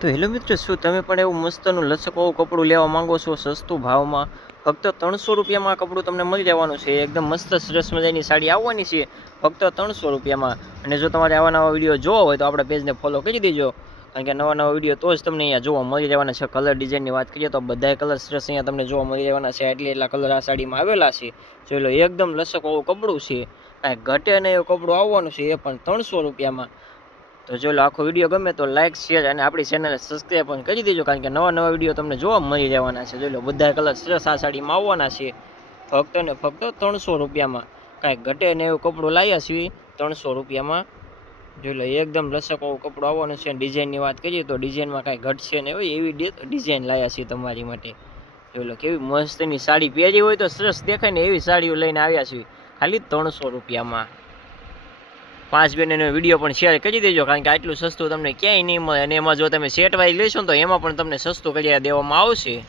તો હેલો મિત્રો, શું તમે પણ એવું મસ્તનું લચકવાળું કપડું લેવા માંગો છો સસ્તું ભાવમાં? ફક્ત 300 રૂપિયામાં કપડું તમને મળી જવાનું છે. એકદમ મસ્ત સરસ મજાની સાડી આવવાની છે ફક્ત 300 રૂપિયામાં. અને જો તમારે આવા નવા વિડીયો જોવા હોય તો આપણા પેજને ફોલો કરી દેજો, કારણ કે નવા વિડીયો તો જ તમને અહીંયા જોવા મળી રહેવાના છે. કલર ડિઝાઇનની વાત કરીએ તો બધાય કલર સરસ અહીંયા તમને જોવા મળી રહેવાના છે. એટલા કલર આ સાડીમાં આવેલા છે. જોઈ લો, એકદમ લચકવાળું કપડું છે, કાંઈ ઘટે નહીં એવું કપડું આવવાનું છે, એ પણ 300 રૂપિયામાં. તો જો આખો વિડીયો ગમે તો લાઈક શેર અને આપણી ચેનલને સબસ્ક્રાઈબ પણ કરી દેજો, કારણ કે નવા વિડીયો તમને જોવા મળી રહેવાના છે. જોઈ લો, બધા કલર સરસ આ સાડીમાં આવવાના છે ફક્ત ને ફક્ત 300 રૂપિયામાં. કાંઈ ઘટે ને એવું કપડું લાવ્યા છીએ 300 રૂપિયામાં. જોઈ લો, એકદમ લચકવાળું કપડું આવવાનું છે. ડિઝાઇનની વાત કરીએ તો ડિઝાઇનમાં કાંઈ ઘટશે ને હોય એવી ડિઝાઇન લાવ્યા છીએ તમારી માટે. જોઈ લો, કેવી મસ્તની સાડી પહેરી હોય તો સરસ દેખાય ને એવી સાડીઓ લઈને આવ્યા છીએ ખાલી 300 રૂપિયામાં. 5 બેનનો વિડીયો પણ શેર કરી દેજો, કારણ કે આટલું સસ્તું તમને ક્યાંય નહીં મળે. અને એમાં જો તમે સેટ વાઇઝ લેશો તો એમાં પણ તમને સસ્તું કરી દેવામાં આવશે.